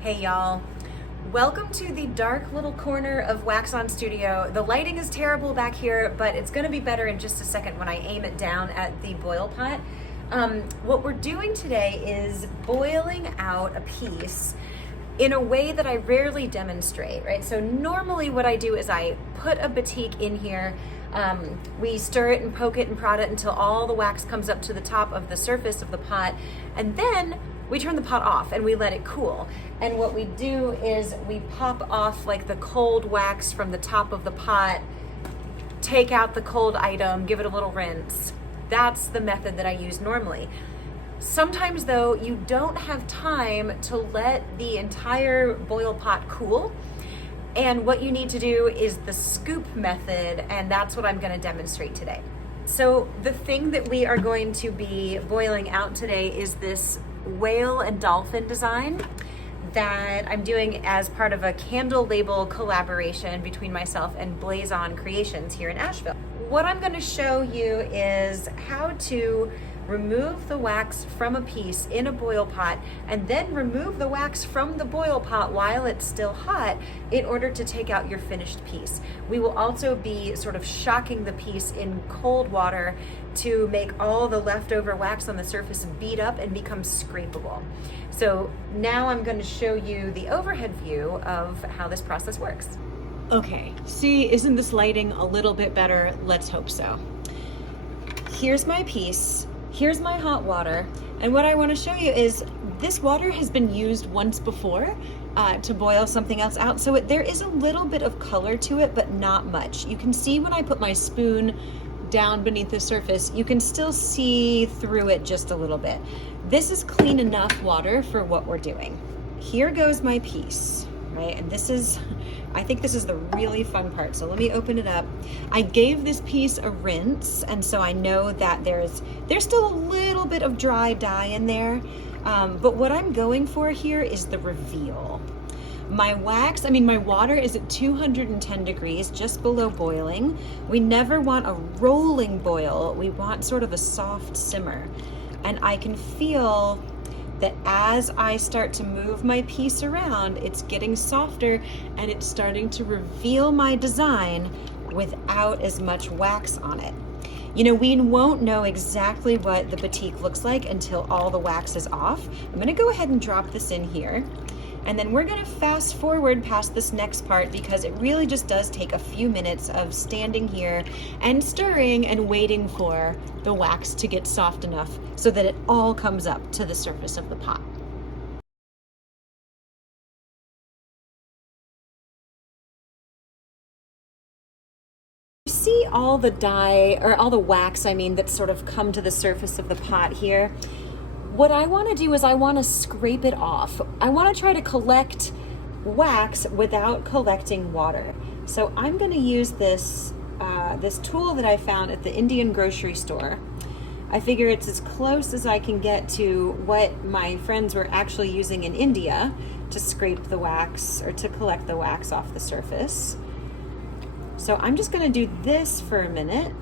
Hey y'all, welcome to the dark little corner of WAXON Studio. The lighting is terrible back here, but it's gonna be better in just a second when I aim it down at the boil pot. What we're doing today is boiling out a piece in a way that I rarely demonstrate, right? So normally what I do is I put a batik in here, we stir it and poke it and prod it until all the wax comes up to the top of the surface of the pot, and then we turn the pot off and we let it cool. And what we do is we pop off like the cold wax from the top of the pot, take out the cold item, give it a little rinse. That's the method that I use normally. Sometimes though, you don't have time to let the entire boil pot cool. And what you need to do is the scoop method, and that's what I'm gonna demonstrate today. So the thing that we are going to be boiling out today is this whale and dolphin design that I'm doing as part of a candle label collaboration between myself and WAXON Creations here in Asheville. What I'm going to show you is how to remove the wax from a piece in a boil pot and then remove the wax from the boil pot while it's still hot in order to take out your finished piece. We will also be sort of shocking the piece in cold water to make all the leftover wax on the surface beat up and become scrapable. So now I'm going to show you the overhead view of how this process works. Okay, see, isn't this lighting a little bit better? Let's hope so. Here's my piece. Here's my hot water, and what I want to show you is this water has been used once before to boil something else out, so there is a little bit of color to it, but not much. You can see when I put my spoon down beneath the surface, you can still see through it just a little bit. This is clean enough water for what we're doing. Here goes my piece, right? And I think this is the really fun part. So let me open it up. I gave this piece a rinse, and so I know that there's still a little bit of dry dye in there. But what I'm going for here is the reveal. My water is at 210 degrees, just below boiling. We never want a rolling boil. We want sort of a soft simmer. And I can feel that as I start to move my piece around, it's getting softer and it's starting to reveal my design without as much wax on it. You know, we won't know exactly what the batik looks like until all the wax is off. I'm gonna go ahead and drop this in here, and then we're gonna fast forward past this next part because it really just does take a few minutes of standing here and stirring and waiting for the wax to get soft enough so that it all comes up to the surface of the pot. You see all the dye, or all the wax, that's sort of come to the surface of the pot here. What I want to do is I want to scrape it off. I want to try to collect wax without collecting water. So I'm going to use this tool that I found at the Indian grocery store. I figure it's as close as I can get to what my friends were actually using in India to scrape the wax or to collect the wax off the surface. So I'm just going to do this for a minute.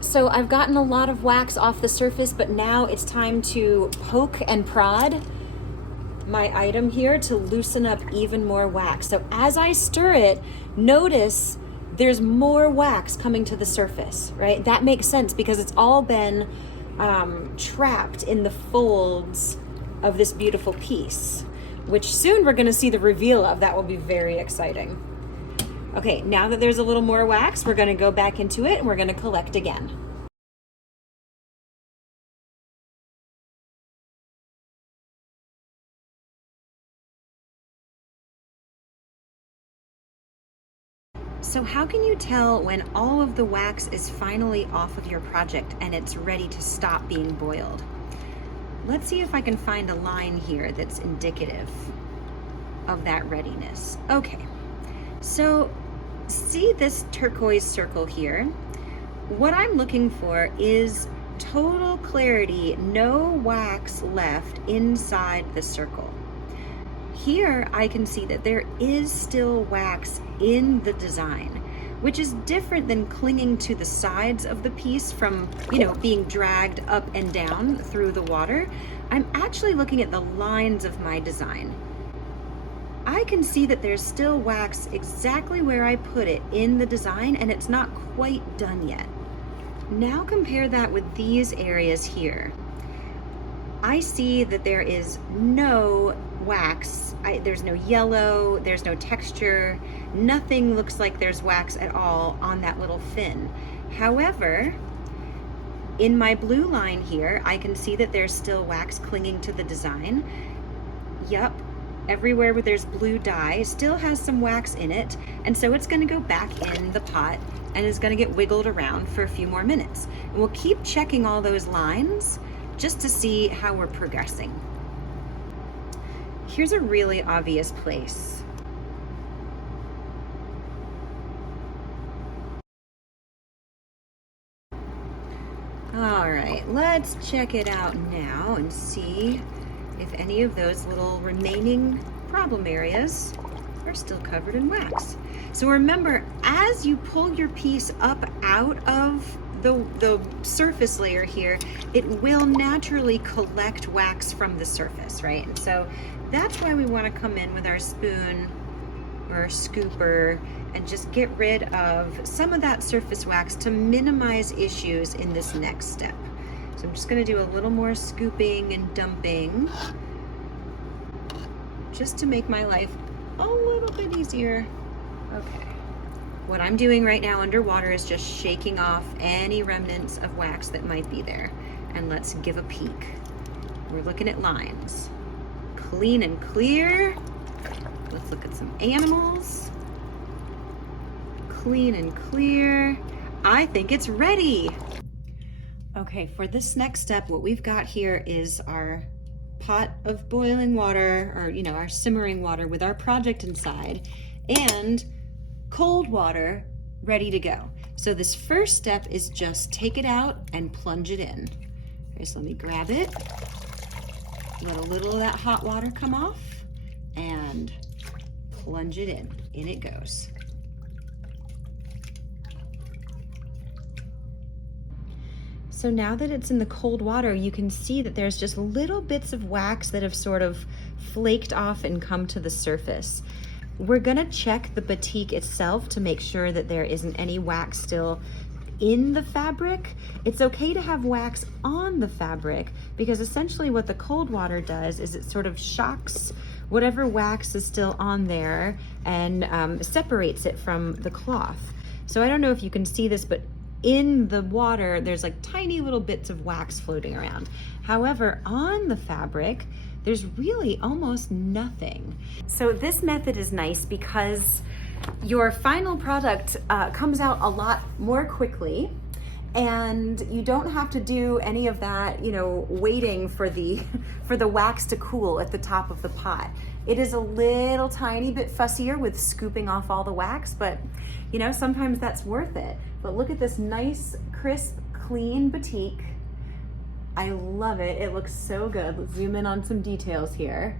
So I've gotten a lot of wax off the surface, but now it's time to poke and prod my item here to loosen up even more wax. So as I stir it, notice there's more wax coming to the surface, right? That makes sense because it's all been trapped in the folds of this beautiful piece, which soon we're gonna see the reveal of. That will be very exciting. Okay, now that there's a little more wax, we're gonna go back into it and we're gonna collect again. So how can you tell when all of the wax is finally off of your project and it's ready to stop being boiled? Let's see if I can find a line here that's indicative of that readiness. Okay, so see this turquoise circle here? What I'm looking for is total clarity, no wax left inside the circle. Here I can see that there is still wax in the design, which is different than clinging to the sides of the piece from, being dragged up and down through the water. I'm actually looking at the lines of my design. I can see that there's still wax exactly where I put it in the design, and it's not quite done yet. Now compare that with these areas here. I see that there is no wax. There's no yellow, there's no texture, nothing looks like there's wax at all on that little fin. However, in my blue line here, I can see that there's still wax clinging to the design. Yep, everywhere where there's blue dye still has some wax in it, and so it's gonna go back in the pot and is gonna get wiggled around for a few more minutes. And we'll keep checking all those lines just to see how we're progressing. Here's a really obvious place. All right, let's check it out now and see if any of those little remaining problem areas are still covered in wax. So remember, as you pull your piece up out of the surface layer here, it will naturally collect wax from the surface, right? And so that's why we want to come in with our spoon or our scooper and just get rid of some of that surface wax to minimize issues in this next step. So I'm just going to do a little more scooping and dumping just to make my life a little bit easier. Okay. What I'm doing right now underwater is just shaking off any remnants of wax that might be there. And let's give a peek. We're looking at lines. Clean and clear. Let's look at some animals. Clean and clear. I think it's ready. Okay, for this next step, what we've got here is our pot of boiling water, or our simmering water with our project inside, and cold water ready to go. So this first step is just take it out and plunge it in. Okay, so let me grab it, let a little of that hot water come off, and plunge it in. In it goes. So now that it's in the cold water, you can see that there's just little bits of wax that have sort of flaked off and come to the surface. We're gonna check the batik itself to make sure that there isn't any wax still in the fabric. It's okay to have wax on the fabric because essentially what the cold water does is it sort of shocks whatever wax is still on there and separates it from the cloth. So I don't know if you can see this, but in the water, there's like tiny little bits of wax floating around. However, on the fabric, there's really almost nothing. So this method is nice because your final product comes out a lot more quickly, and you don't have to do any of that, waiting for the wax to cool at the top of the pot. It is a little tiny bit fussier with scooping off all the wax, but sometimes that's worth it. But look at this nice, crisp, clean batik. I love it. It looks so good. Let's zoom in on some details here.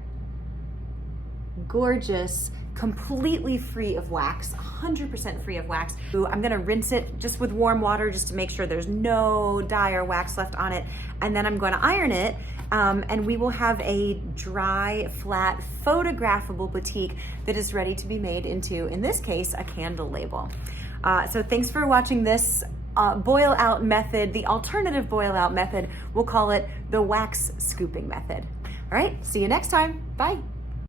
Gorgeous, completely free of wax, 100% free of wax. I'm gonna rinse it just with warm water just to make sure there's no dye or wax left on it. And then I'm gonna iron it, and we will have a dry, flat, photographable batik that is ready to be made into, in this case, a candle label. So thanks for watching this boil out method, the alternative boil out method. We'll call it the wax scooping method. All right, see you next time. Bye.